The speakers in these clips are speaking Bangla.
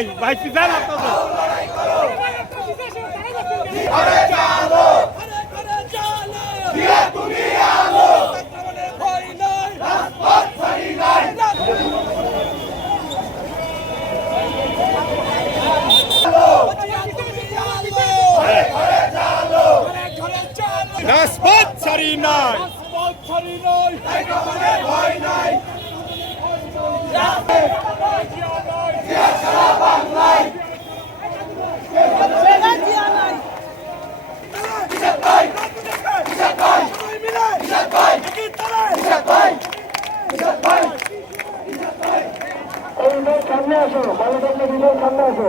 এই ভাই যান আপনাদের রাজপথ ছাড়ি নাই, ভয় নাই। সামনে আসো, বাংলাদেশের বিজয় সামনে আসো।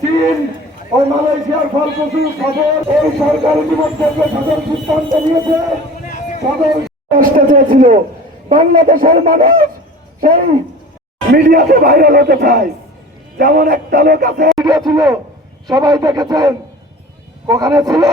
চীন ও মালয়েশিয়ার ফলপ্রসূ খবর এই সরকার ইতিমধ্যে সদর সিদ্ধান্ত নিয়েছে। সদর আসতে চেয়েছিল বাংলাদেশের মানুষ সেই মিডিয়াতে ভাইরাল হতে চায়। যেমন একটা লোক আছে ভিডিও ছিল, সবাই দেখেছেন, ওখানে ছিল